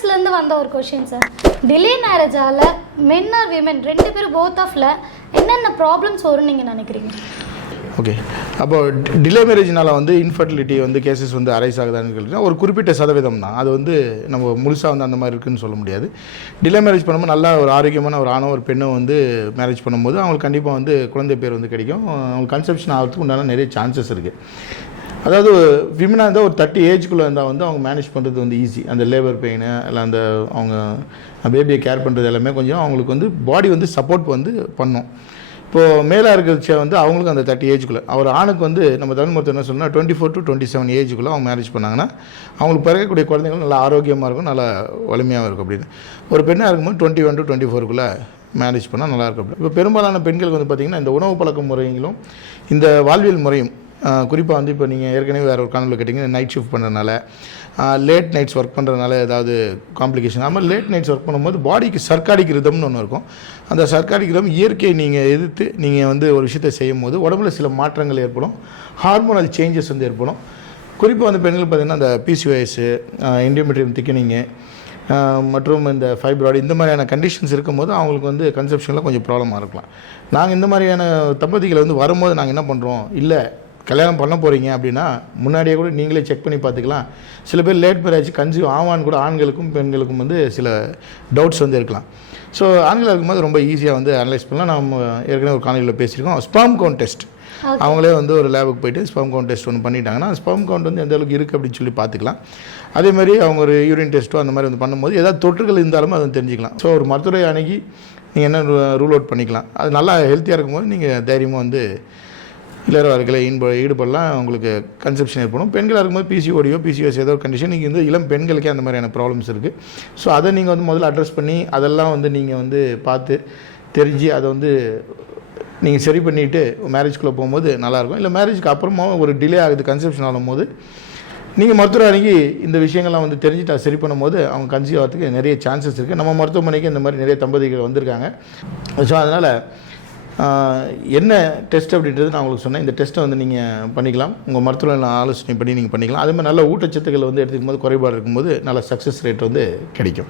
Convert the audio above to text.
ஸ்டூடெண்ட்ஸ்லேருந்து வந்த ஒரு question sir delay மேரேஜால் மென் ஆர் விமன் ரெண்டு பேரும் போத் ஆஃப்ல என்னென்ன ப்ராப்ளம்ஸ் வரும்னு நீங்கள் நினைக்கிறீங்க? ஓகே அப்போ டிலே மேரேஜ்னால வந்து இன்ஃபர்டிலிட்டி வந்து கேசஸ் வந்து அரைஸ் ஆகுதான்னு கேட்டீங்கன்னா ஒரு குறிப்பிட்ட சதவீதம் தான். அது வந்து நம்ம முழுசாக வந்து அந்த மாதிரி இருக்குன்னு சொல்ல முடியாது. டிலே மேரேஜ் பண்ணும்போது நல்லா ஒரு ஆரோக்கியமான ஒரு ஆணும் ஒரு பெண்ணும் வந்து மேரேஜ் பண்ணும்போது அவங்களுக்கு கண்டிப்பாக வந்து குழந்தை பேர் வந்து கிடைக்கும். அவங்களுக்கு கன்செப்ஷன் ஆகிறதுக்கு உண்டான நிறைய சான்சஸ் இருக்குது அதாவது விமனாக இருந்தால் ஒரு தேர்ட்டி ஏஜ்குள்ளே இருந்தால் வந்து அவங்க மேனேஜ் பண்ணுறது வந்து ஈஸி அந்த லேபர் பெயின் இல்லை அந்த அவங்க பேபியை கேர் பண்ணுறது எல்லாமே கொஞ்சம் அவங்களுக்கு வந்து பாடி வந்து சப்போர்ட் வந்து பண்ணும். இப்போது மேலாக இருக்கிறச்ச வந்து அவங்களுக்கு அந்த தேர்ட்டி ஏஜ்குள்ளே அவர் ஆணுக்கு வந்து நம்ம தமிழ் மருத்துவம் என்ன சொல்லணும்னா twenty four to twenty seven ஏஜுக்குள்ளே அவங்க மேரேஜ் பண்ணாங்கன்னா அவங்களுக்கு பிறக்கக்கூடிய குழந்தைகள் நல்லா ஆரோக்கியமாக இருக்கும் நல்லா வலிமையாக இருக்கும் அப்படின்னு. ஒரு பெண்ணாக இருக்கும்போது டுவெண்ட்டி ஒன் டு டுவெண்ட்டி ஃபோருக்குள்ளே மேரேஜ் பண்ணால் நல்லாயிருக்கும் அப்படி இப்போ பெரும்பாலான பெண்களுக்கு வந்து பார்த்திங்கன்னா இந்த உணவு பழக்க முறைகளும் இந்த வாழ்வியல் முறையும் குறிப்பாக வந்து இப்போ நீங்கள் ஏற்கனவே வேறு ஒரு காணொலி கேட்டிங்கன்னா நைட் ஷிஃப்ட் பண்ணுறதுனால லேட் நைட்ஸ் ஒர்க் பண்ணுறதுனால ஏதாவது காம்ப்ளிகேஷன் ஆமாம் லேட் நைட்ஸ் ஒர்க் பண்ணும்போது பாடிக்கு சர்க்காடிக் ரிதம்னு ஒன்று இருக்கும். அந்த சர்க்காடிக் ரிதம் இயற்கையை நீங்கள் எதிர்த்து நீங்கள் வந்து ஒரு விஷயத்தை செய்யும் போது உடம்புல சில மாற்றங்கள் ஏற்படும். ஹார்மோனல் சேஞ்சஸ் வந்து ஏற்படும். குறிப்பாக வந்து பெண்கள் பார்த்திங்கன்னா அந்த பிசிஓஎஸ்ஸு இண்டியோமெட்ரியம் திக்கனிங்கு மற்றும் இந்த ஃபைப்ராய்டு இந்த மாதிரியான கண்டிஷன்ஸ் இருக்கும்போது அவங்களுக்கு வந்து கன்செப்ஷனில் கொஞ்சம் ப்ராப்ளமாக இருக்கலாம். நாங்கள் இந்த மாதிரியான தம்பதிகளை வந்து வரும்போது நாங்கள் என்ன பண்ணுறோம் இல்லை கல்யாணம் பண்ண போகிறீங்க அப்படின்னா முன்னாடியே கூட நீங்களே செக் பண்ணி பார்த்துக்கலாம். சில பேர் லேட் மேரேஜ் கன்சீவ் ஆவான்னு கூட ஆண்களுக்கும் பெண்களுக்கும் வந்து சில டவுட்ஸ் வந்து இருக்கலாம். ஸோ ஆண்களாக இருக்கும்போது ரொம்ப ஈஸியாக வந்து அனலைஸ் பண்ணலாம். நம்ம ஏற்கனவே ஒரு காணொலியில் பேசியிருக்கோம். ஸ்பாம் கவுண்ட் டெஸ்ட் அவங்களே வந்து ஒரு லேபுக்கு போயிட்டு ஸ்பம் கவுண்ட் டெஸ்ட் ஒன்று பண்ணிட்டாங்கன்னா ஸ்பம் கவுண்ட் வந்து எந்த அளவுக்கு இருக்குது அப்படின்னு சொல்லி பார்த்துக்கலாம். அதே மாதிரி அவங்க ஒரு யூரின் டெஸ்ட்டோ அந்த மாதிரி வந்து பண்ணும்போது ஏதாவது தொற்றுகள் இருந்தாலும் அதை தெரிஞ்சுக்கலாம். ஸோ ஒரு மருத்துவரை அணுகி நீங்கள் என்ன ரூல் அவுட் பண்ணிக்கலாம். அது நல்லா ஹெல்த்தியாக இருக்கும்போது நீங்கள் தைரியமாக வந்து இல்லற வாழ்க்கையில் ஈடுப ஈடுபடலாம் உங்களுக்கு கன்செப்ஷன் ஏற்படும். பெண்களாக இருக்கும்போது பிசிஓடியோ பிசிஓஎஸ் ஏதோ கண்டிஷன் நீங்கள் வந்து இளம் பெண்களுக்கே அந்த மாதிரியான ப்ராப்ளம்ஸ் இருக்குது ஸோ அதை நீங்கள் வந்து முதல்ல அட்ரஸ் பண்ணி அதெல்லாம் வந்து நீங்கள் வந்து பார்த்து தெரிஞ்சு அதை வந்து நீங்கள் சரி பண்ணிவிட்டு மேரேஜ்குள்ளே போகும்போது நல்லாயிருக்கும். இல்லை மேரேஜ்க்கு அப்புறமா ஒரு டிலே ஆகுது கன்செப்ஷன் ஆகும்போது நீங்கள் மருத்துவர் அணுகி இந்த விஷயங்கள்லாம் வந்து தெரிஞ்சுட்டு சரி பண்ணும்போது அவங்க கன்சீவ் ஆகிறதுக்கு நிறைய சான்சஸ் இருக்குது நம்ம மருத்துவமனைக்கு இந்த மாதிரி நிறைய தம்பதிகள் வந்திருக்காங்க. ஸோ அதனால் என்ன டெஸ்ட் அப்படின்றது நான் உங்களுக்கு சொன்னேன். இந்த டெஸ்ட்டை வந்து நீங்கள் பண்ணிக்கலாம். உங்கள் மருத்துவ ஆலோசனை பண்ணி நீங்கள் பண்ணிக்கலாம். அதே மாதிரி நல்ல ஊட்டச்சத்துக்களை வந்து எடுத்துக்கும் போது குறைபாடு இருக்கும்போது நல்ல சக்ஸஸ் ரேட் வந்து கிடைக்கும்.